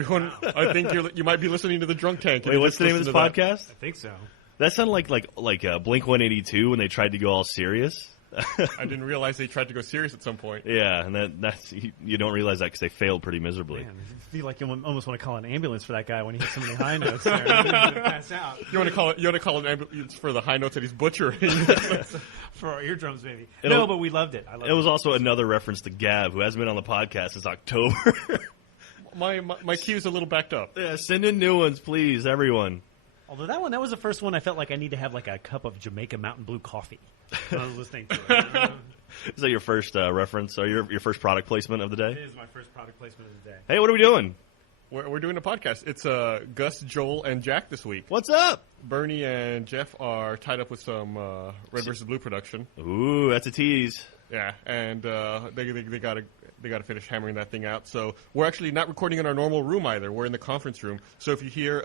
everyone. I think you might be listening to the Drunk Tank. Wait, what's the name of this podcast? I think so. That sounded like Blink-182 when they tried to go all serious. I didn't realize they tried to go serious at some point. Yeah, and that's you don't realize that because they failed pretty miserably. Man, I feel like you almost want to call an ambulance for that guy when he hits so many high notes there. He's gonna pass out. You want to call an ambulance for the high notes that he's butchering. For our eardrums, maybe. But we loved it. It was also another reference to Gav, who hasn't been on the podcast since October. my queue's a little backed up. Yeah, send in new ones, please, everyone. Although that was the first one I felt like I need to have like a cup of Jamaica Mountain Blue coffee when I was listening to it. Is that your first reference or your first product placement of the day? It is my first product placement of the day. Hey, what are we doing? We're doing a podcast. It's Gus, Joel, and Jack this week. What's up? Bernie and Jeff are tied up with some Red vs. Blue production. Ooh, that's a tease. Yeah, and they got to finish hammering that thing out. So we're actually not recording in our normal room either. We're in the conference room. So if you hear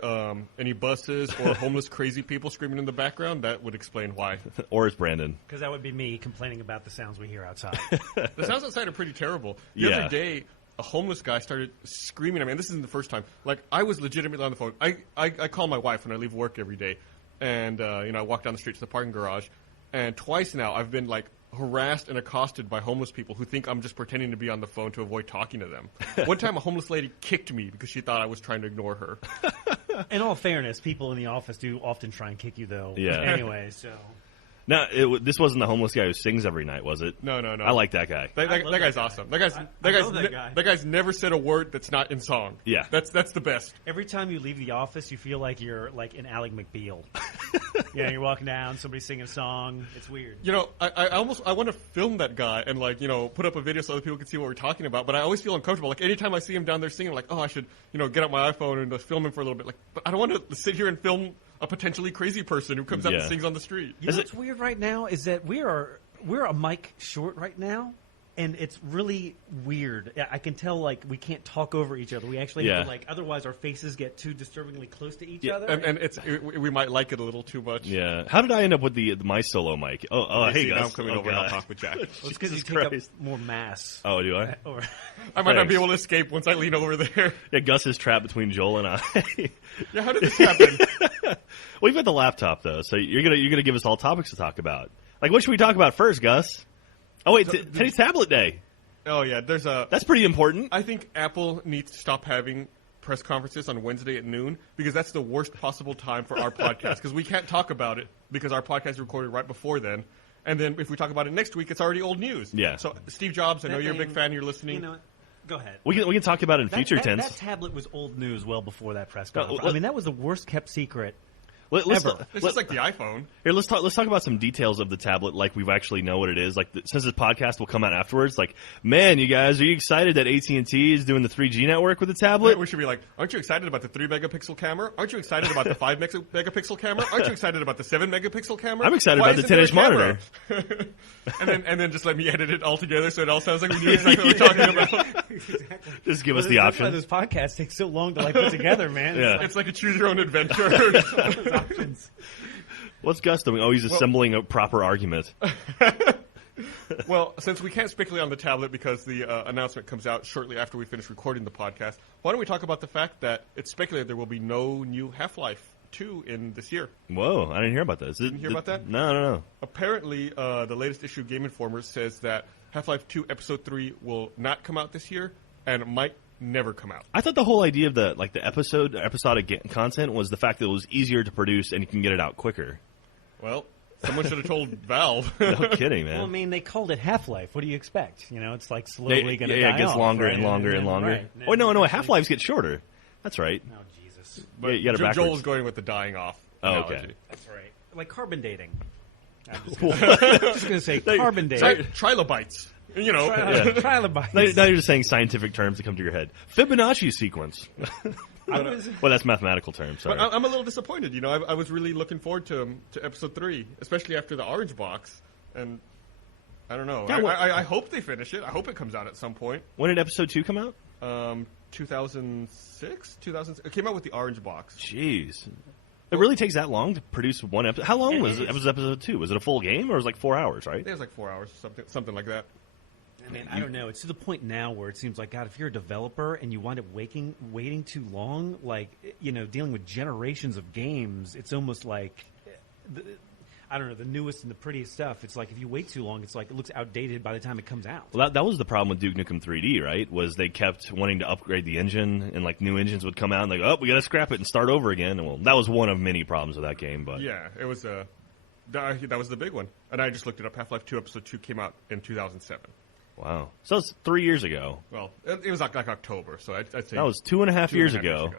any buses or homeless crazy people screaming in the background, that would explain why. Or it's Brandon. Because that would be me complaining about the sounds we hear outside. The sounds outside are pretty terrible. The other day, a homeless guy started screaming at me, and this isn't the first time. Like, I was legitimately on the phone. I call my wife when I leave work every day, and I walk down the street to the parking garage, and twice now I've been, like, harassed and accosted by homeless people who think I'm just pretending to be on the phone to avoid talking to them. One time a homeless lady kicked me because she thought I was trying to ignore her. In all fairness, people in the office do often try and kick you, though. Yeah. Anyway, so... No, this wasn't the homeless guy who sings every night, was it? No. I like that guy. That guy's awesome. That guy's never said a word that's not in song. Yeah. That's the best. Every time you leave the office, you feel like you're like in Ally McBeal. You're walking down, somebody's singing a song. It's weird. I want to film that guy and put up a video so other people can see what we're talking about. But I always feel uncomfortable. Like anytime I see him down there singing, I'm like, oh, I should get out my iPhone and film him for a little bit. Like, but I don't want to sit here and film a potentially crazy person who comes out and sings on the street. You know what's weird right now is that we're a mic short right now, and it's really weird. I can tell we can't talk over each other. We actually have to otherwise our faces get too disturbingly close to each other. And we might like it a little too much. Yeah. How did I end up with my solo mic? Hey guys, I'm coming over and I'll talk with Jack. Well, it's because you take up more mass. Oh, do I? I might not be able to escape once I lean over there. Yeah, Gus is trapped between Joel and I. Yeah, how did this happen? Well, you've got the laptop though, so you're gonna give us all topics to talk about. Like, what should we talk about first, Gus? Oh wait, today's tablet day. Oh yeah, that's pretty important. I think Apple needs to stop having press conferences on Wednesday at noon because that's the worst possible time for our podcast because we can't talk about it because our podcast is recorded right before then. And then if we talk about it next week, it's already old news. Yeah. So Steve Jobs, I know you're a big fan. You're listening. You know what? Go ahead. We can talk about it in future tense. That tablet was old news well before that press conference. I mean, that was the worst kept secret. It's just like the iPhone. Here, let's talk about some details of the tablet, like we actually know what it is. Like, since this podcast will come out afterwards, like, man, you guys, are you excited that AT&T is doing the 3G network with the tablet? Yeah, we should be like, aren't you excited about the 3-megapixel camera? Aren't you excited about the 5-megapixel camera? Aren't you excited about the 7-megapixel camera? I'm excited about the 10-inch monitor. and then just let me edit it all together so it all sounds like we knew exactly what we're talking about. Exactly. Just give us the option. That's why this podcast takes so long to put together, man. Yeah. It's like a choose your own adventure. Options. What's Gus doing? Oh, he's assembling a proper argument. Well, since we can't speculate on the tablet because the announcement comes out shortly after we finish recording the podcast, why don't we talk about the fact that it's speculated there will be no new Half-Life 2 in this year. Whoa, I didn't hear about this. Didn't hear about that? No. Apparently, the latest issue of Game Informer says that Half-Life 2 Episode 3 will not come out this year and might never come out. I thought the whole idea of the episodic content was the fact that it was easier to produce and you can get it out quicker. Well, someone should have told Valve. No kidding, man. Well, I mean, they called it Half-Life. What do you expect? It's like slowly going to die Yeah, it gets off, longer right? and longer and longer. Right. Oh, no, Half-Lives get shorter. That's right. Oh, Jesus. But you got it backwards. Joel's going with the dying off analogy. Okay. That's right. Like carbon dating. I'm just going to say carbon dating. Trilobites. Trilobites. Now you're just saying scientific terms that come to your head. Fibonacci sequence. Well, that's mathematical terms. Sorry. But I'm a little disappointed. I was really looking forward to Episode 3, especially after the Orange Box. And I don't know. Yeah, I hope they finish it. I hope it comes out at some point. When did Episode 2 come out? 2006? It came out with the Orange Box. Jeez. It really takes that long to produce one episode? How long was Episode 2? Was it a full game or was it like 4 hours, right? It was like 4 hours, something like that. I mean, I don't know. It's to the point now where it seems like, God, if you're a developer and you wind up waiting too long, like, dealing with generations of games, it's almost like, I don't know, the newest and the prettiest stuff. It's like if you wait too long, it's like it looks outdated by the time it comes out. Well, that was the problem with Duke Nukem 3D, right? Was they kept wanting to upgrade the engine, and like new engines would come out, and they go, "Oh, we got to scrap it and start over again." And well, that was one of many problems with that game. But yeah, it was that was the big one. And I just looked it up. Half-Life 2 Episode 2 came out in 2007. Wow, so it's 3 years ago. Well, it was like October, so I'd say that was 2.5 years ago.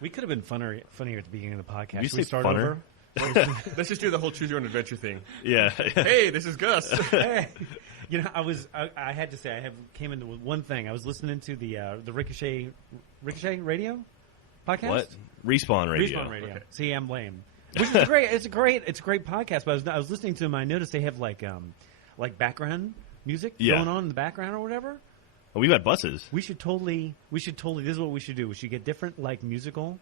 We could have been funnier at the beginning of the podcast. Should we start over? Let's just do the whole choose your own adventure thing. Yeah. Hey, this is Gus. Hey. I had to say, I came into one thing. I was listening to the Ricochet radio podcast. What? Respawn Radio. Respawn Radio. Okay. See, I'm lame. Which is great. It's a great podcast. But I was listening to them. I noticed they have like background music going on in the background or whatever. Well, we've got buses. We should totally. This is what we should do. We should get different like musical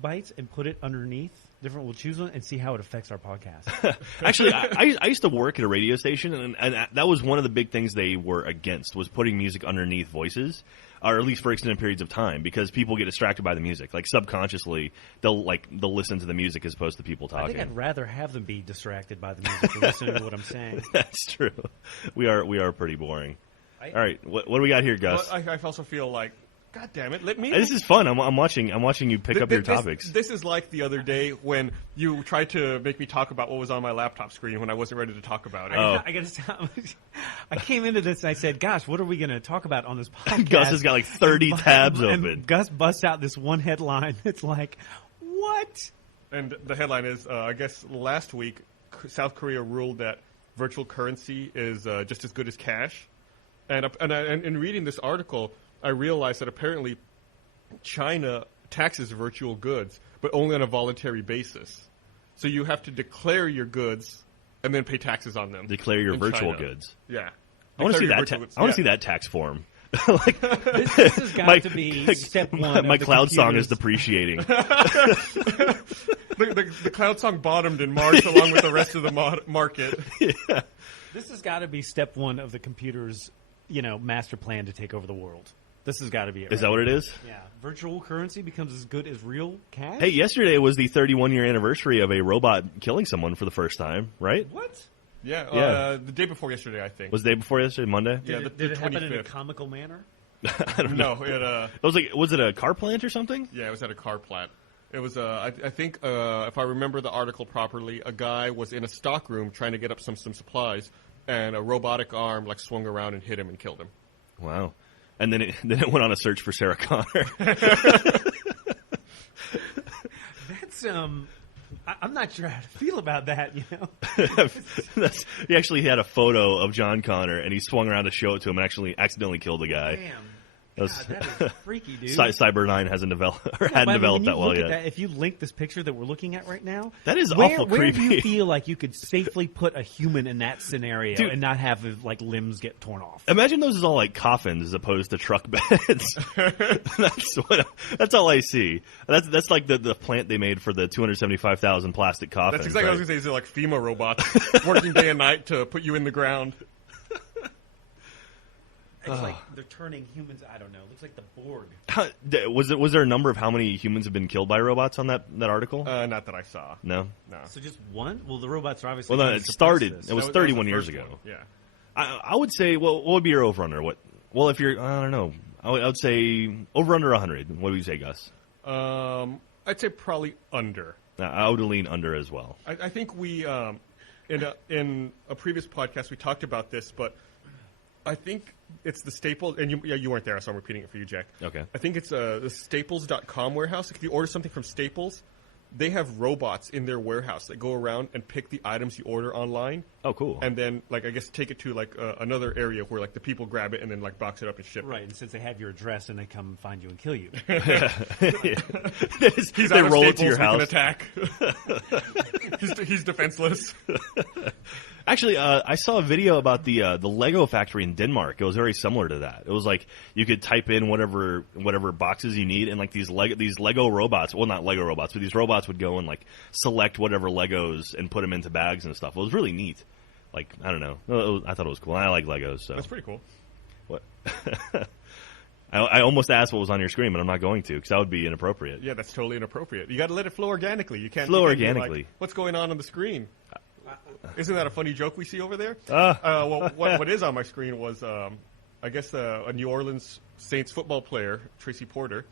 bites and put it underneath. We'll choose one and see how it affects our podcast. Actually, I used to work at a radio station, and that was one of the big things they were against, was putting music underneath voices, or at least for extended periods of time, because people get distracted by the music. Like subconsciously, they'll listen to the music as opposed to people talking. I think I'd rather have them be distracted by the music than listening to what I'm saying. That's true. We are pretty boring. All right, what do we got here, Gus? Well, I also feel like, God damn it! Let me. This is fun. I'm watching you pick up your topics. This is like the other day when you tried to make me talk about what was on my laptop screen when I wasn't ready to talk about it. I got to stop. I came into this and I said, "Gosh, what are we going to talk about on this podcast?" Gus has got like 30 tabs open. And Gus busts out this one headline. It's like, what? And the headline is, I guess last week, South Korea ruled that virtual currency is just as good as cash. And in reading this article, I realized that apparently China taxes virtual goods, but only on a voluntary basis. So you have to declare your goods and then pay taxes on them. Declare your virtual China. goods. Yeah. I want to see that. I want to see that tax form. Like, this has got to be step one. My cloud song is depreciating. the cloud song bottomed in March along with the rest of the market. Yeah. This has got to be step one of the computer's, master plan to take over the world. This has got to be it. Is that what it is? Yeah. Virtual currency becomes as good as real cash? Hey, yesterday was the 31-year anniversary of a robot killing someone for the first time, right? What? Yeah, the day before yesterday, I think. Was the day before yesterday, Monday? Yeah, Did it happen in a comical manner? I don't know. No, was it a car plant or something? Yeah, it was at a car plant. It was, I think, if I remember the article properly, a guy was in a stock room trying to get up some supplies, and a robotic arm swung around and hit him and killed him. Wow. And then it went on a search for Sarah Connor. That's I'm not sure how to feel about that. He actually had a photo of John Connor, and he swung around to show it to him, and actually accidentally killed the guy. Damn. God, that is freaky, dude. Cyber9 hadn't developed that well yet. If you link this picture that we're looking at right now, that is awful where creepy. Where do you feel like you could safely put a human in that scenario and not have limbs get torn off? Imagine those as all like coffins as opposed to truck beds. That's all I see. That's like the plant they made for the 275,000 plastic coffins. That's exactly what I was going to say. These are like FEMA robots working day and night to put you in the ground. It's like they're turning humans. I don't know. It looks like the Borg. Was there a number of how many humans have been killed by robots on that article? Not that I saw. No. So just one? Well, the robots are obviously. Well, no, it started. This. It was 31 years ago. One. Yeah. I would say. Well, what would be your over under? What? Well, if you're, I don't know. I would say over under 100. What would you say, Gus? I'd say probably under. I would lean under as well. I think we in a previous podcast we talked about this, but I think it's the Staples, and you weren't there, so I'm repeating it for you, Jack. Okay. I think it's the Staples.com warehouse. If you order something from Staples, they have robots in their warehouse that go around and pick the items you order online. Oh, cool. And then, I guess, take it to, another area where, the people grab it and then, box it up and ship it. Right, and since they have your address and they come find you and kill you. He's they out of roll Staples, it to your house. We can attack. He's defenseless. Actually, I saw a video about the Lego factory in Denmark. It was very similar to that. It was like you could type in whatever boxes you need, and these Lego robots. Well, not Lego robots, but these robots would go and select whatever Legos and put them into bags and stuff. It was really neat. I don't know. I thought it was cool. I like Legos, so that's pretty cool. What? I almost asked what was on your screen, but I'm not going to because that would be inappropriate. Yeah, that's totally inappropriate. You got to let it flow organically. You can't flow you can't be organically. Like, what's going on the screen? Isn't that a funny joke we see over there? Well, what is on my screen was, I guess, a New Orleans Saints football player, Tracy Porter,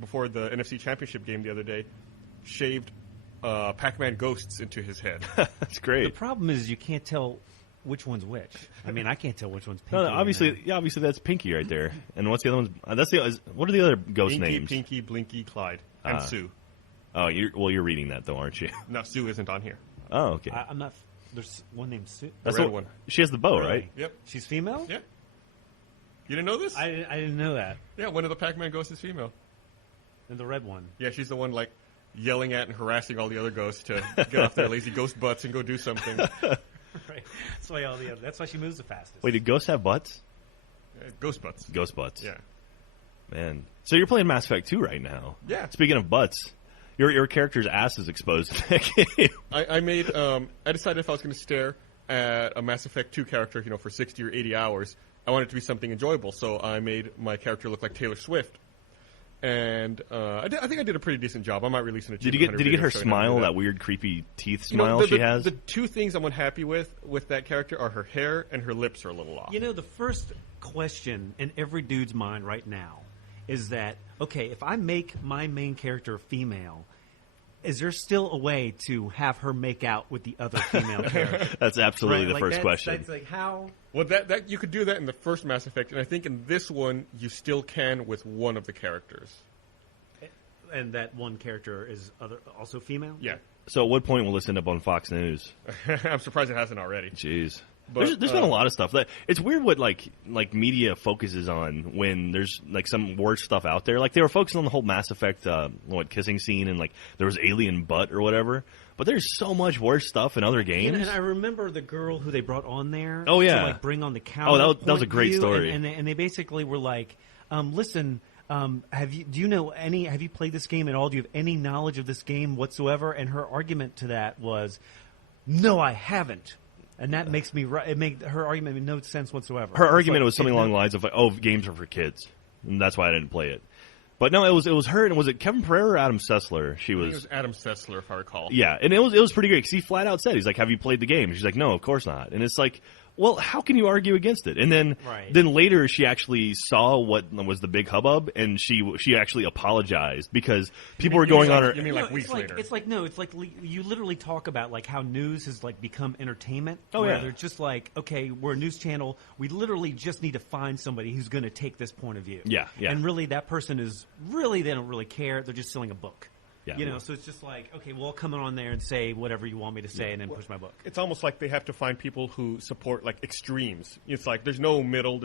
before the NFC Championship game the other day, shaved Pac-Man ghosts into his head. That's great. The problem is you can't tell which one's which. I mean, I can't tell which one's Pinky. No, obviously that's Pinky right there. And what's the other ones? What are the other ghost Inky, names? Pinky, Blinky, Clyde, and Sue. Oh, you're reading that though, aren't you? No, Sue isn't on here. Oh, okay. I'm not. There's one named Sue. That's the red one. She has the bow, right? Yep. She's female? Yeah. You didn't know this? I didn't know that. Yeah, one of the Pac-Man ghosts is female. And the red one. Yeah, she's the one like yelling at and harassing all the other ghosts to get off their lazy ghost butts and go do something. Right. That's why she moves the fastest. Wait, do ghosts have butts? Ghost butts. Ghost butts. Yeah. Man. So you're playing Mass Effect 2 right now. Yeah. Speaking of butts, your character's ass is exposed in that game. I decided if I was going to stare at a Mass Effect 2 character, for 60 or 80 hours, I wanted it to be something enjoyable. So I made my character look like Taylor Swift. And I think I did a pretty decent job. I might release an achievement. Did you get her smile, that weird, creepy teeth smile she has? The two things I'm unhappy with that character are her hair and her lips are a little off. The first question in every dude's mind right now is that, okay, if I make my main character female, is there still a way to have her make out with the other female character? That's absolutely the first question. That's like how... Well, that you could do that in the first Mass Effect, and I think in this one you still can with one of the characters. And that one character is also female? Yeah. So at what point will this end up on Fox News? I'm surprised it hasn't already. Jeez. But, there's been a lot of stuff. It's weird what like media focuses on when there's like some worse stuff out there. Like they were focusing on the whole Mass Effect kissing scene and like there was alien butt or whatever. But there's so much worse stuff in other games. And I remember the girl who they brought on there. Oh yeah, to like bring on the counter. Oh, that was a great story. And they basically were like, listen. Have you played this game at all? Do you have any knowledge of this game whatsoever? And her argument to that was, no, I haven't. And that makes me her argument made no sense whatsoever. Her argument was something along the lines of like, "Oh, games are for kids, and that's why I didn't play it." But no, it was her, and was it Kevin Pereira or Adam Sessler? It was Adam Sessler, if I recall. Yeah, and it was pretty great because he flat out said, he's like, "Have you played the game?" And she's like, "No, of course not." And it's like, well, how can you argue against it? And then later she actually saw what was the big hubbub, and she actually apologized because people were going on her. You mean like weeks later? It's like you literally talk about like how news has like become entertainment. Oh yeah, they're just like, okay, we're a news channel. We literally just need to find somebody who's going to take this point of view. Yeah. And really, that person is really they don't really care. They're just selling a book. Yeah. So it's just like, okay, well, I'll come on there and say whatever you want me to say and then push my book. It's almost like they have to find people who support, like, extremes. It's like there's no middle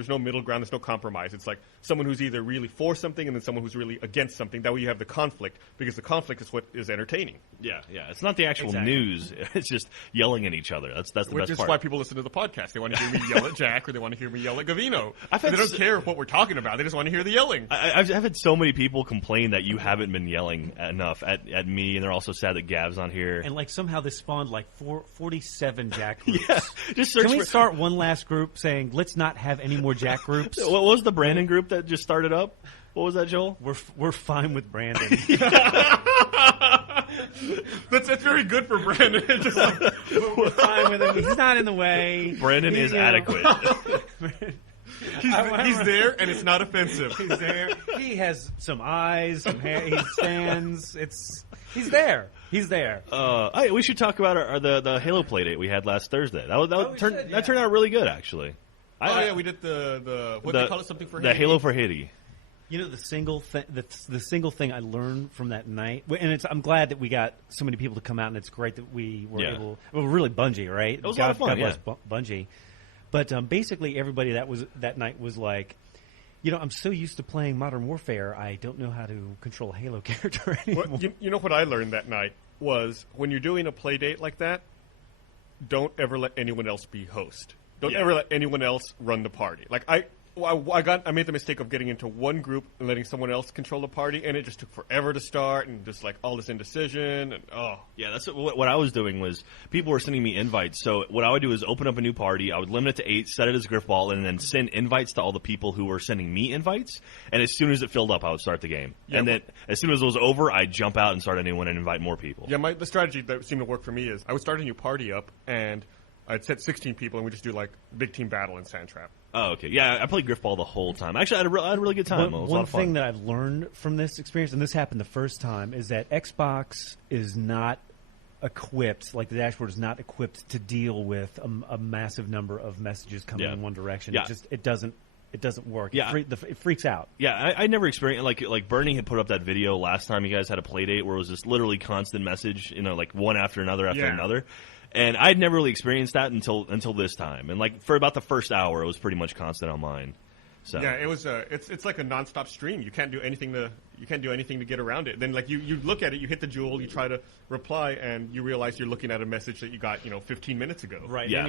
ground, there's no compromise. It's like someone who's either really for something and then someone who's really against something. That way you have the conflict, because the conflict is what is entertaining. Yeah. It's not the actual news. It's just yelling at each other. That's the best part. Which is why people listen to the podcast. They want to hear me yell at Jack, or they want to hear me yell at Gavino. They don't care what we're talking about. They just want to hear the yelling. I've had so many people complain that you haven't been yelling enough at me, and they're also sad that Gav's on here. And like somehow this spawned like 47 Jack groups. Yeah, just search. Can we start one last group saying let's not have any more Jack groups? What was the Brandon group that just started up? What was that, Joel? We're fine with Brandon. That's very good for Brandon. Just like, we're fine with him. He's not in the way. Brandon is adequate. He's there, and it's not offensive. He's there. He has some eyes, some hair. He stands. He's there. He's there. We should talk about the Halo Playdate we had last Thursday. That turned out really good, actually. We did the what do they call it? Something for Haiti? The Halo for Haiti. The single thing I learned from that night, and I'm glad that we got so many people to come out, and it's great that we were able. Well, really Bungie, right? It was a lot of fun. God bless Bungie. But basically, everybody that night was like, I'm so used to playing Modern Warfare, I don't know how to control a Halo character anymore. Well, you know what I learned that night was when you're doing a play date like that, don't ever let anyone else be host. Don't ever let anyone else run the party. Like I made the mistake of getting into one group and letting someone else control the party, and it just took forever to start, and just like all this indecision, and yeah, that's what I was doing. Was people were sending me invites, so what I would do is open up a new party. I would limit it to 8, set it as Griffball, and then send invites to all the people who were sending me invites. And as soon as it filled up, I would start the game, and then as soon as it was over, I'd jump out and start a new one and invite more people. Yeah, the strategy that seemed to work for me is I would start a new party up, and I'd set 16 people, and we just do like big team battle in Sandtrap. Oh, okay. Yeah, I played Griffball the whole time. Actually, I had a really good time. One thing that I've learned from this experience, and this happened the first time, is that Xbox is not equipped, like the dashboard is not equipped to deal with a massive number of messages coming in one direction. Yeah. It doesn't work. Yeah. It freaks out. Yeah, I never experienced like Bernie had put up that video last time you guys had a play date where it was just literally constant message, like one after another after another. And I'd never really experienced that until this time. And like for about the first hour, it was pretty much constant on mine. So yeah, it was. It's like a nonstop stream. You can't do anything to get around it. Then like you look at it, you hit the jewel, you try to reply, and you realize you're looking at a message that you got 15 minutes ago. Right. Yeah.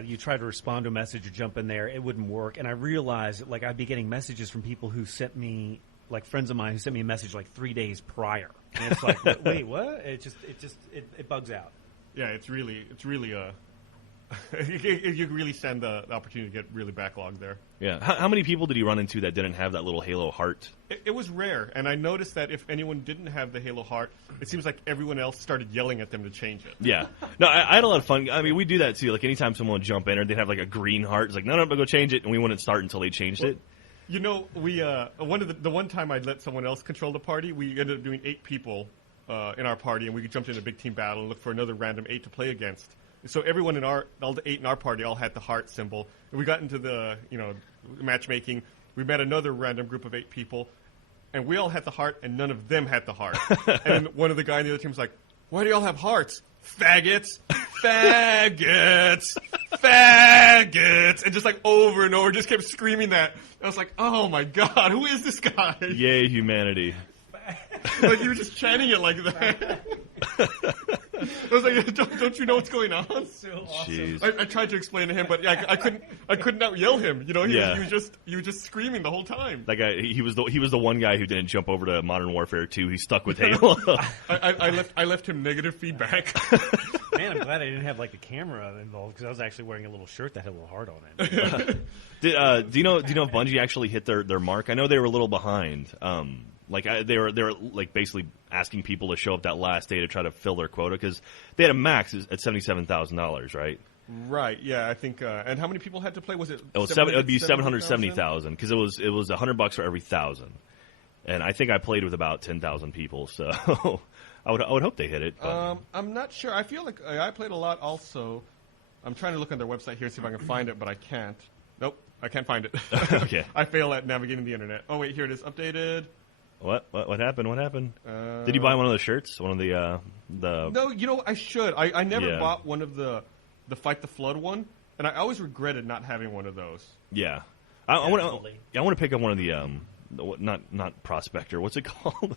You try to respond to a message or jump in there, it wouldn't work. And I realized like I'd be getting messages from people who sent me, like friends of mine who sent me a message like 3 days prior, and it's like wait, what? It bugs out. Yeah, it's really you really stand the opportunity to get really backlogged there. Yeah. How many people did you run into that didn't have that little Halo heart? It was rare, and I noticed that if anyone didn't have the Halo heart, it seems like everyone else started yelling at them to change it. Yeah. No, I had a lot of fun. I mean, we do that too. Like anytime someone would jump in or they'd have like a green heart, it's like, no, go change it, and we wouldn't start until they changed it. We the one time I let someone else control the party, we ended up doing 8 people in our party, and we jumped into a big team battle and looked for another random 8 to play against. So everyone all the 8 in our party all had the heart symbol. And we got into the matchmaking. We met another random group of 8 people, and we all had the heart, and none of them had the heart. And one of the guys in the other team was like, "Why do y'all have hearts? Faggots, faggots, faggots," and just like over and over, just kept screaming that. I was like, "Oh my god, who is this guy?" Yay, humanity! Like you were just chanting it like that. I was like, don't you know what's going on? So awesome. Jeez. I tried to explain to him, but I couldn't out yell him. He was just screaming the whole time. That guy, he was the one guy who didn't jump over to Modern Warfare 2. He stuck with Halo. I left him negative feedback. Man, I'm glad I didn't have like the camera involved because I was actually wearing a little shirt that had a little heart on it. Do you know if Bungie actually hit their mark? I know they were a little behind. They were like basically asking people to show up that last day to try to fill their quota because they had a max at $77,000, right? Right. Yeah, I think. And how many people had to play? Was it? It would be 770,000 because it was $100 for every 1,000, and I think I played with about 10,000 people, so I would hope they hit it. But. I'm not sure. I feel like I played a lot. Also, I'm trying to look on their website here see if I can find it, but I can't. Nope, I can't find it. Okay. I fail at navigating the internet. Oh wait, here it is. Updated. What happened? What happened? Did you buy one of those shirts? One of the No, I should. I never bought one of the Fight the Flood one, and I always regretted not having one of those. Yeah. I want to pick up one of the not prospector. What's it called?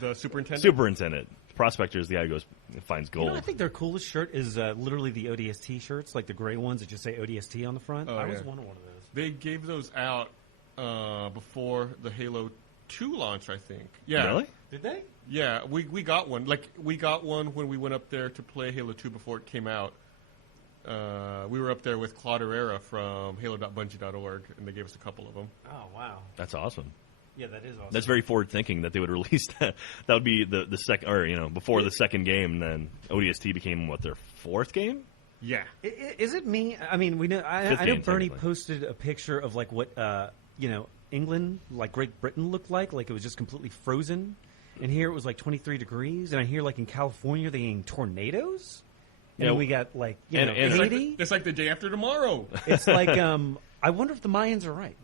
The superintendent. Superintendent. Prospector is the guy who goes finds gold. I think their coolest shirt is literally the ODST shirts, like the gray ones that just say ODST on the front. I was one of those. They gave those out before the Halo 2 launch, I think. Yeah. Really? Did they? Yeah, we got one. Like we got one when we went up there to play Halo 2 before it came out. We were up there with Claude Herrera from Halo.Bungie.org, and they gave us a couple of them. Oh wow, that's awesome. Yeah, that is awesome. That's very forward thinking that they would release that. That would be the second, or before the second game. And then ODST became their 4th game. Yeah. Is it me? I mean, we know. I know Bernie posted a picture of like what England, like Great Britain, looked like it was just completely frozen. And here it was like 23 degrees. And I hear like in California they getting tornadoes. And we got like Haiti. It's like the day after tomorrow. It's like I wonder if the Mayans are right.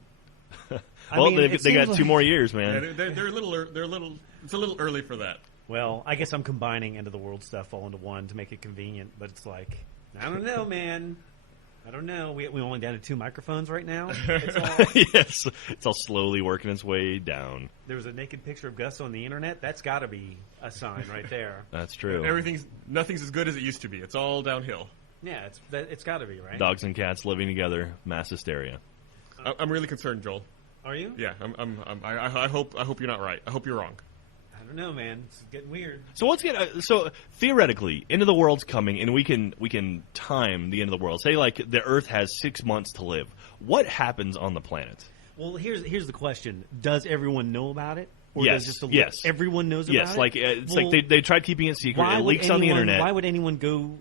They got 2 more years, man. Yeah, they're a little. It's a little early for that. Well, I guess I'm combining end of the world stuff all into one to make it convenient. But it's like I don't know, man. I don't know. We only down to 2 microphones right now. Yes, it's all slowly working its way down. There was a naked picture of Gus on the internet. That's got to be a sign right there. That's true. Nothing's as good as it used to be. It's all downhill. Yeah, it's got to be, right? Dogs and cats living together, mass hysteria. I'm really concerned, Joel. Are you? Yeah, I hope you're not right. I hope you're wrong. I don't know, man. It's getting weird. So so theoretically, end of the world's coming, and we can time the end of the world. Say like the Earth has 6 months to live. What happens on the planet? Well, here's the question: does everyone know about it? Or yes. Does just yes. Everyone knows about yes. it. Yes. Like it's like they tried keeping it secret. It leaks on the internet. Why would anyone go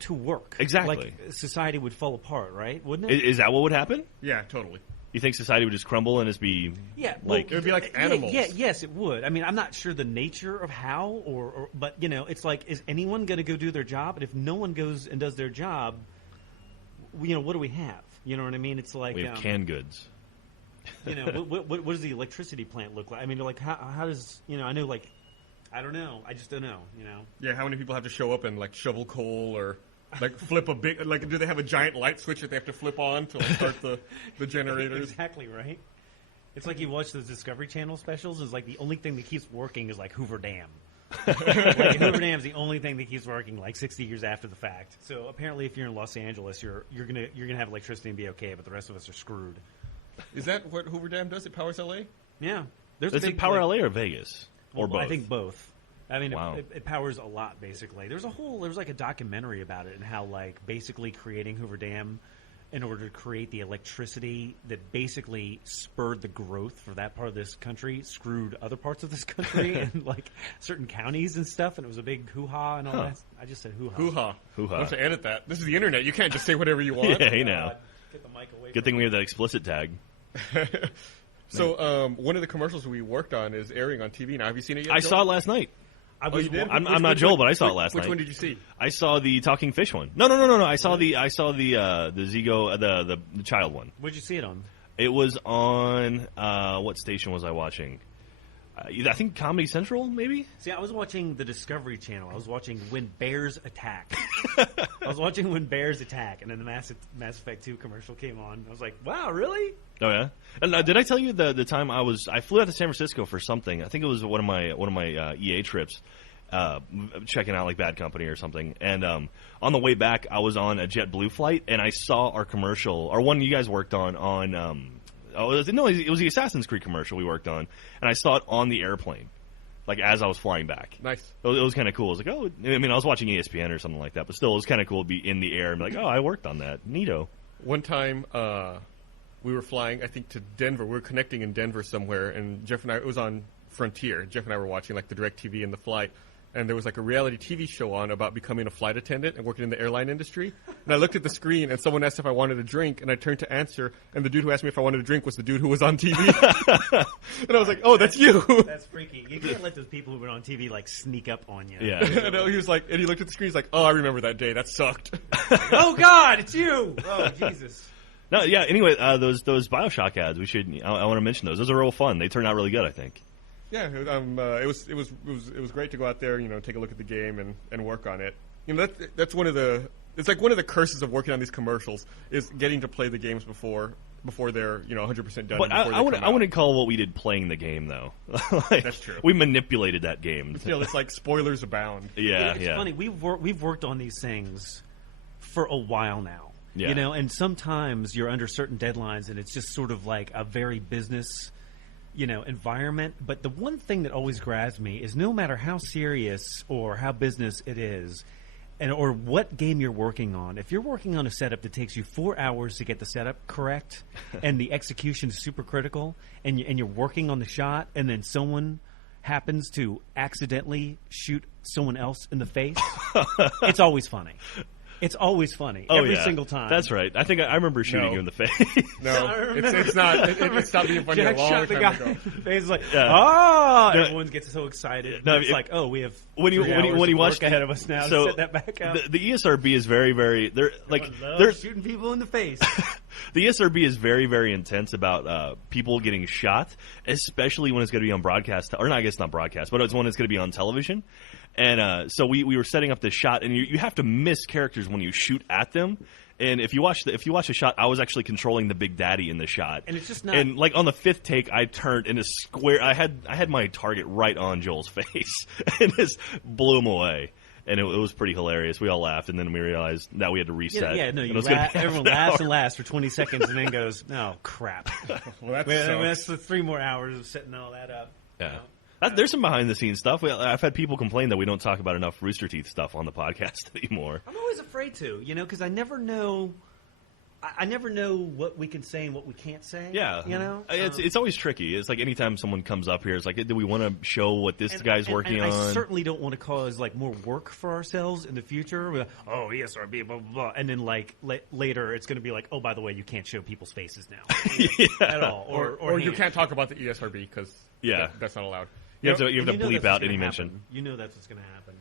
to work? Exactly. Like society would fall apart, right? Wouldn't it? Is that what would happen? Yeah, totally. You think society would just crumble and just be it would be like animals. Yes, it would. I mean, I'm not sure the nature of how, but it's like, is anyone going to go do their job? And if no one goes and does their job, what do we have? You know what I mean? It's like we have canned goods. What does the electricity plant look like? I mean, like how does I know like I don't know. I just don't know. Yeah, how many people have to show up and like shovel coal or like flip a big do they have a giant light switch that they have to flip on to start the generators? Exactly right. It's like you watch those Discovery Channel specials. It's like the only thing that keeps working is like Hoover Dam. Like Hoover Dam's the only thing that keeps working like 60 years after the fact. So apparently, if you're in Los Angeles, you're gonna have electricity and be okay, but the rest of us are screwed. Is that what Hoover Dam does? It powers LA? Yeah. Does it power LA or Vegas or both? I think both. I mean, wow. it powers a lot, basically. There was like a documentary about it and how, like, basically creating Hoover Dam in order to create the electricity that basically spurred the growth for that part of this country, screwed other parts of this country and, like, certain counties and stuff, and it was a big hoo-ha and all that. I just said hoo-ha. Hoo-ha. Hoo-ha. I have to edit that. This is the internet. You can't just say whatever you want. Yeah, hey now. Get the mic away Good thing we have that explicit tag. So, one of the commercials we worked on is airing on TV now. Have you seen it yet, I Joel? saw it last night. You did? I'm not Joel, but I saw it last night. Which one did you see? I saw the talking fish one. No. I saw the Zigo the child one. Where'd you see it on? It was on what station was I watching? I think Comedy Central, maybe. See, I was watching the Discovery Channel. I was watching When Bears Attack. I was watching When Bears Attack, and then the Mass Effect 2 commercial came on. I was like, "Wow, really?" Oh yeah. And did I tell you the time I flew out to San Francisco for something? I think it was one of my EA trips, checking out like Bad Company or something. And on the way back, I was on a JetBlue flight, and I saw our commercial, or one you guys worked on. It was the Assassin's Creed commercial we worked on, and I saw it on the airplane, like as I was flying back. Nice. It was kind of cool. I was like, oh, I mean, I was watching ESPN or something like that, but still, it was kind of cool to be in the air and be like, oh, I worked on that. Neato. One time, we were flying, I think, to Denver. We were connecting in Denver somewhere, and Jeff and I, it was on Frontier. Jeff and I were watching like the DirecTV in the flight, and there was like a reality TV show on about becoming a flight attendant and working in the airline industry. And I looked at the screen, and someone asked if I wanted a drink, and I turned to answer, and the dude who asked me if I wanted a drink was the dude who was on TV. And I was like, oh, that's you. That's freaky. You can't let those people who were on TV, like, sneak up on you. Yeah. And he was like, and he looked at the screen, he's like, oh, I remember that day. That sucked. Oh, God, it's you. Oh, Jesus. No, yeah. Anyway, those BioShock ads, I want to mention those. Those are real fun. They turned out really good, I think. Yeah, it was great to go out there, take a look at the game and work on it. That's one of the curses of working on these commercials is getting to play the games before they're 100% done. But I wouldn't call what we did playing the game though. That's true. We manipulated that game. It's like spoilers abound. Yeah, it's funny. We've worked on these things for a while now. Yeah. And sometimes you're under certain deadlines, and it's just sort of like a very business environment. But the one thing that always grabs me is no matter how serious or how business it is, or what game you're working on, if you're working on a setup that takes you 4 hours to get the setup correct and the execution is super critical, and you're working on the shot, and then someone happens to accidentally shoot someone else in the face, it's always funny. It's always funny. Every single time. That's right. I think I remember shooting you in the face. No, it's not. It's not being funny Jack a long shot the time guy ago. in the face like, No. everyone gets so excited. No, it's like, oh, we have when you watch ahead of us now to set that back up. The ESRB is very, very they're shooting people in the face. The ESRB is very, very intense about people getting shot, especially when it's going to be on broadcast, or not, I guess not broadcast, but it's when it's going to be on television. And so we were setting up this shot, and you have to miss characters when you shoot at them. And if you watch the shot, I was actually controlling the Big Daddy in the shot, and it's just not. And like on the fifth take, I turned in a square. I had my target right on Joel's face, and just blew him away. and it was pretty hilarious. We all laughed, and then we realized that we had to reset. Everyone laughs and laughs for 20 seconds, and then goes, "Oh crap!" Well, that's the 3 more hours of setting all that up. Yeah. There's some behind-the-scenes stuff. I've had people complain that we don't talk about enough Rooster Teeth stuff on the podcast anymore. I'm always afraid to, because I never know. I never know what we can say and what we can't say. Yeah, it's always tricky. It's like anytime someone comes up here, it's like, do we want to show what this guy's working on? I certainly don't want to cause more work for ourselves in the future. We're like, oh, ESRB, blah blah blah, and then later it's going to be like, oh, by the way, you can't show people's faces now at all, or you can't talk about the ESRB because that's not allowed. You have to bleep out any mention. You know that's what's going to happen.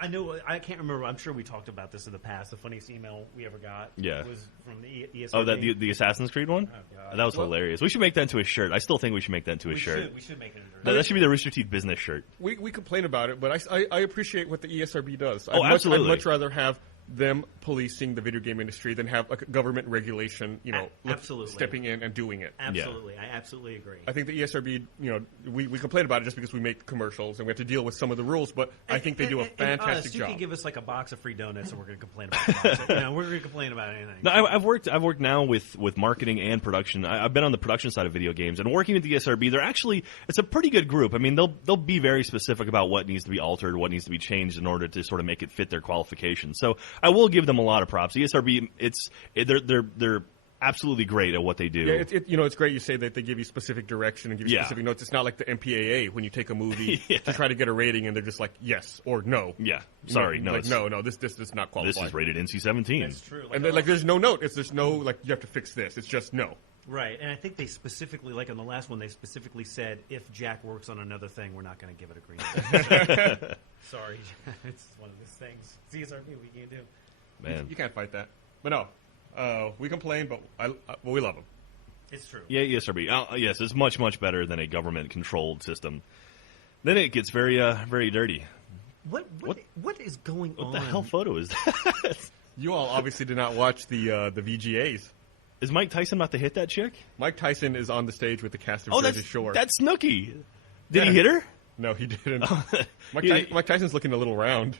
I know. I can't remember. I'm sure we talked about this in the past. The funniest email we ever got was from the ESRB. Oh, the Assassin's Creed one? Oh, God. That was hilarious. We should make that into a shirt. I still think we should make that into a shirt. We should make it into a shirt. That should be the Rooster Teeth business shirt. We complain about it, but I appreciate what the ESRB does. Absolutely. I'd much rather have them policing the video game industry than have a government regulation, stepping in and doing it. Absolutely. I absolutely agree. I think the ESRB, we complain about it just because we make commercials and we have to deal with some of the rules, but I think they do a fantastic job. You can give us a box of free donuts and we're going to complain about it. We're going to complain about anything. No, I've worked now with marketing and production. I've been on the production side of video games, and working with the ESRB, it's a pretty good group. I mean, they'll be very specific about what needs to be altered, what needs to be changed in order to sort of make it fit their qualifications. So I will give them a lot of props. The ESRB, they're absolutely great at what they do. Yeah, it's great you say that they give you specific direction and give you specific notes. It's not like the MPAA when you take a movie to try to get a rating and they're just like yes or no. Yeah, sorry, no, this does not qualify. This is rated NC-17. That's true. And there's no note. There's no you have to fix this. It's just no. Right, and I think they specifically, on the last one, they specifically said, if Jack works on another thing, we're not going to give it a green light. Sorry, it's one of those things. CSRB, we can't do. Man, you can't fight that. But no, we complain, but we love them. It's true. Yeah, ESRB. Yes, it's much, much better than a government-controlled system. Then it gets very, very dirty. What is going on? What the hell photo is that? You all obviously did not watch the VGAs. Is Mike Tyson about to hit that chick? Mike Tyson is on the stage with the cast of Jersey Shore. That's Snooki. Did he hit her? No, he didn't. Mike Tyson's looking a little round.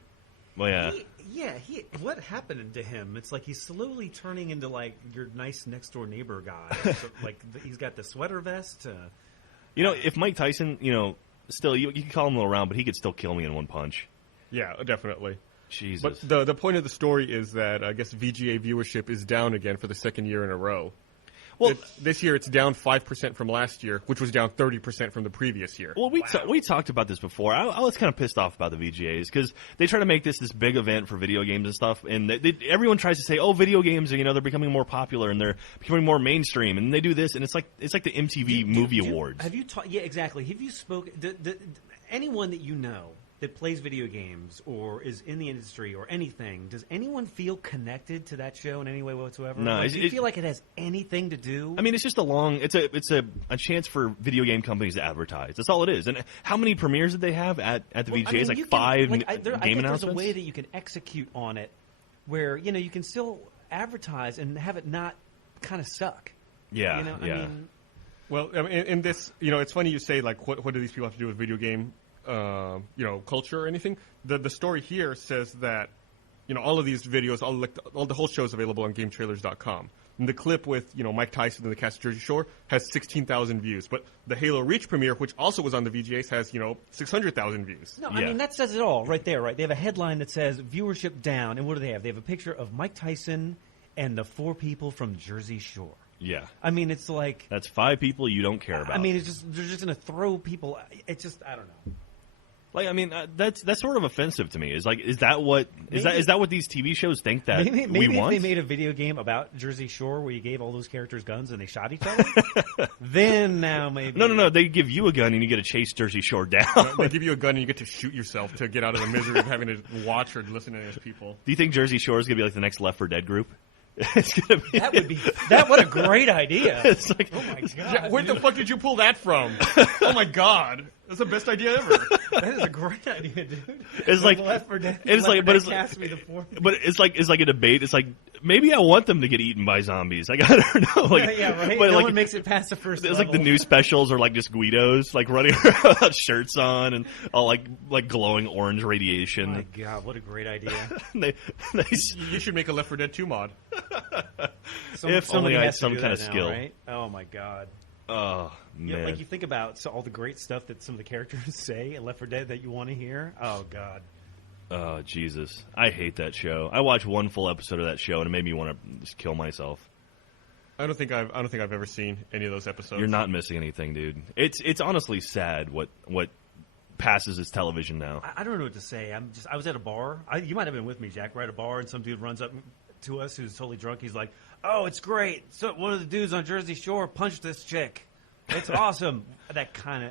Well, yeah. What happened to him? It's like he's slowly turning into your nice next door neighbor guy. So, he's got the sweater vest. If Mike Tyson, still you can call him a little round, but he could still kill me in one punch. Yeah, definitely. Jesus. But the point of the story is that I guess VGA viewership is down again for the second year in a row. Well, this year it's down 5% from last year, which was down 30% from the previous year. Well, we talked about this before. I was kind of pissed off about the VGAs because they try to make this big event for video games and stuff, and everyone tries to say, "Oh, video games, they're becoming more popular and they're becoming more mainstream," and they do this, and it's like the MTV Movie Awards. Have you yeah, exactly. Have you spoken? Anyone that you know that plays video games or is in the industry or anything, does anyone feel connected to that show in any way whatsoever? No. Do you feel like it has anything to do? I mean, it's just it's a chance for video game companies to advertise. That's all it is. And how many premieres did they have at the VGAs? I mean, 5 game announcements? There's a way that you can execute on it where, you can still advertise and have it not kind of suck. Yeah, I mean, well, in this, it's funny you say, what do these people have to do with video game culture or anything. The story here says that, all of these videos, all the whole show is available on GameTrailers.com. And the clip with, Mike Tyson and the cast of Jersey Shore has 16,000 views. But the Halo Reach premiere, which also was on the VGAs, has, 600,000 views. No, I mean, that says it all right there, right? They have a headline that says viewership down. And what do they have? They have a picture of Mike Tyson and the 4 people from Jersey Shore. Yeah. I mean, it's like... That's 5 people you don't care about. I mean, they're just going to throw people... It's just, I don't know. That's sort of offensive to me. Is that what these TV shows think that maybe we want? If they made a video game about Jersey Shore where you gave all those characters guns and they shot each other, then now maybe. No. They give you a gun and you get to chase Jersey Shore down. No, they give you a gun and you get to shoot yourself to get out of the misery of having to watch or listen to those people. Do you think Jersey Shore is going to be like the next Left 4 Dead group? It's gonna be what a great idea. It's like, oh my god. Yeah, where the fuck did you pull that from? Oh my god. That's the best idea ever. That is a great idea, dude. It's like Left 4 Dead. it's like, but it's like, me the fourth. but it's like a debate. It's like maybe I want them to get eaten by zombies. Like I don't know. Like, yeah, right. But no like, one makes it past the first. it's level. like the new specials are like just Guidos, like running around without shirts on and all like glowing orange radiation. Oh my God, what a great idea! they, You should make a Left 4 Dead 2 mod. If only I had some kind of now, skill. Right? Oh my God. Oh man! Yeah, like you think about all the great stuff that some of the characters say in Left 4 Dead that you want to hear. Oh God. Oh Jesus! I hate that show. I watched one full episode of that show and it made me want to just kill myself. I don't think I've ever seen any of those episodes. You're not missing anything, dude. It's honestly sad what passes as television now. I don't know what to say. I was at a bar. You might have been with me, Jack. We're at a bar and some dude runs up to us who's totally drunk. He's like, "Oh, it's great! So one of the dudes on Jersey Shore punched this chick. It's awesome." That kind of.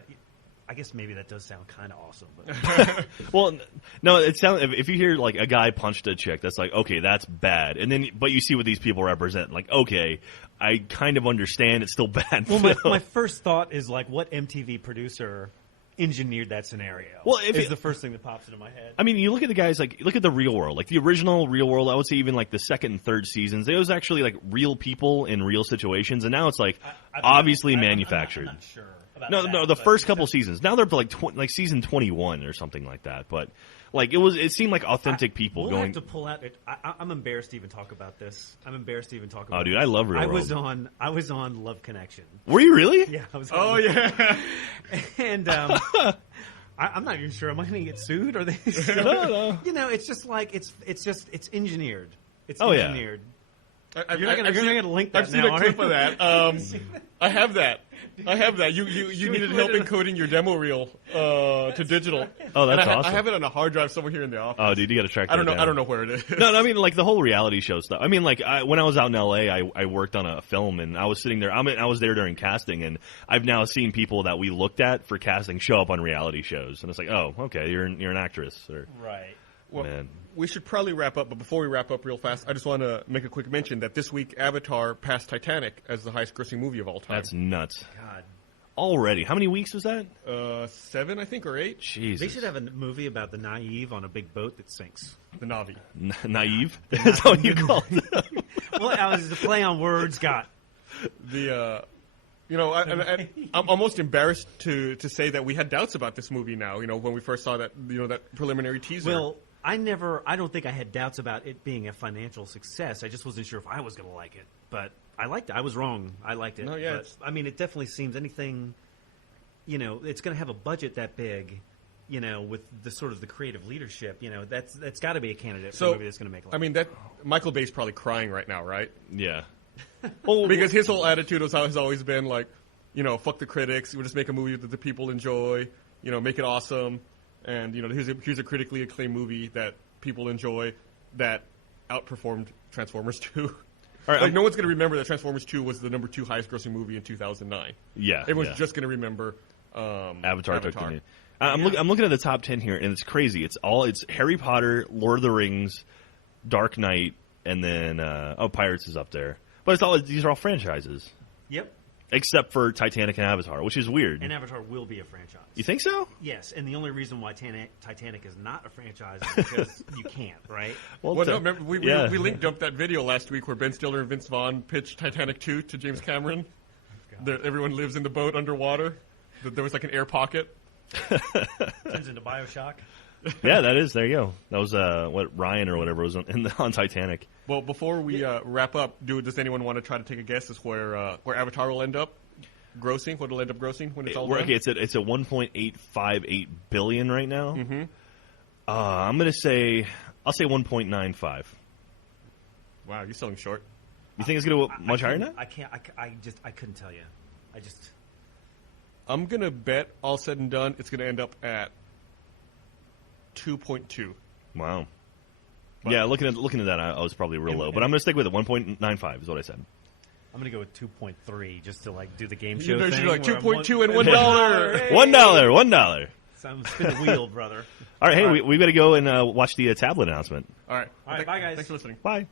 I guess maybe that does sound kind of awesome. But. Well, no, it sounds. If you hear like a guy punched a chick, that's like okay, that's bad. And then, but you see what these people represent. Like, okay, I kind of understand. It's still bad. Well, my first thought is like, what MTV producer engineered that scenario? Well, is the first thing that pops into my head. I mean, you look at the guys like look at the Real World, like the original Real World. I would say even like the second and third seasons, it was actually like real people in real situations, and now it's like obviously manufactured. I'm not sure. No, the first couple seasons. Now they're like season 21 or something like that. But like it seemed like authentic people we'll going. Have to pull out. I'm embarrassed to even talk about this. Oh, dude, I love Real World. I was on Love Connection. Were you really? Yeah, I was. Oh yeah. And I'm not even sure. Am I going to get sued? Or they? No. You know, it's just like it's engineered. It's oh, engineered. Yeah. You're not going to link that I've seen now, a clip of that. I have that. You needed help encoding your demo reel to digital. Oh, that's and awesome. I have it on a hard drive somewhere here in the office. Oh, dude, you got to track that down. I don't know where it is. No, I mean like the whole reality show stuff. I mean like when I was out in L.A., I worked on a film and I was sitting there. I was there during casting, and I've now seen people that we looked at for casting show up on reality shows, and it's like, oh, okay, you're an actress, or, right? Well, man. We should probably wrap up, but before we wrap up real fast, I just want to make a quick mention that this week Avatar passed Titanic as the highest-grossing movie of all time. That's nuts. God. Already. How many weeks was that? 7, I think, or 8. Jesus. They should have a movie about the naive on a big boat that sinks. The Navi. Naive? That's what you call it. Well, I was the play on words. Got I'm almost embarrassed to say that we had doubts about this movie now. You know, when we first saw that that preliminary teaser. Well, I don't think I had doubts about it being a financial success. I just wasn't sure if I was going to like it. But I liked it. I was wrong. I liked it. No, yeah. But, I mean, it definitely seems anything, it's going to have a budget that big, with the sort of the creative leadership, that's got to be a candidate for a movie that's going to make a lot. I mean, that Michael Bay's probably crying right now, right? Yeah. Because his whole attitude has always been like, fuck the critics. We'll just make a movie that the people enjoy. Make it awesome. And here's a critically acclaimed movie that people enjoy that outperformed Transformers 2. All right, no one's going to remember that Transformers 2 was the number 2 highest grossing movie in 2009. Yeah, everyone's just going to remember Avatar. Took the I'm looking at the top 10 here, and it's crazy. It's Harry Potter, Lord of the Rings, Dark Knight, and then Pirates is up there. But these are all franchises. Yep. Except for Titanic and Avatar, which is weird. And Avatar will be a franchise. You think so? Yes, and the only reason why Titanic is not a franchise is because you can't, right? Well, no, remember, we link dumped that video last week where Ben Stiller and Vince Vaughn pitched Titanic 2 to James Cameron. Everyone lives in the boat underwater. There was like an air pocket. Turns into BioShock. Yeah, that is. There you go. That was what Ryan or whatever was on Titanic. Well, before we wrap up, does anyone want to try to take a guess as where Avatar will end up grossing? What it'll end up grossing when it's all done? Okay, it's at 1.858 billion right now. Mm-hmm. I'll say 1.95. Wow, you're selling short. You think it's going to go much higher than that? I can't. I couldn't tell you. I'm gonna bet all said and done, it's gonna end up at 2.2. Wow. But yeah, looking at that, I was probably real low, but I'm gonna stick with it. 1.95 is what I said. I'm gonna go with 2.3 just to do the game show thing. You're like 2.2 and $1. Hey. $1. So I'm spin the wheel, brother. All right, hey, we've got to go and watch the tablet announcement. All right, bye guys. Thanks for listening. Bye.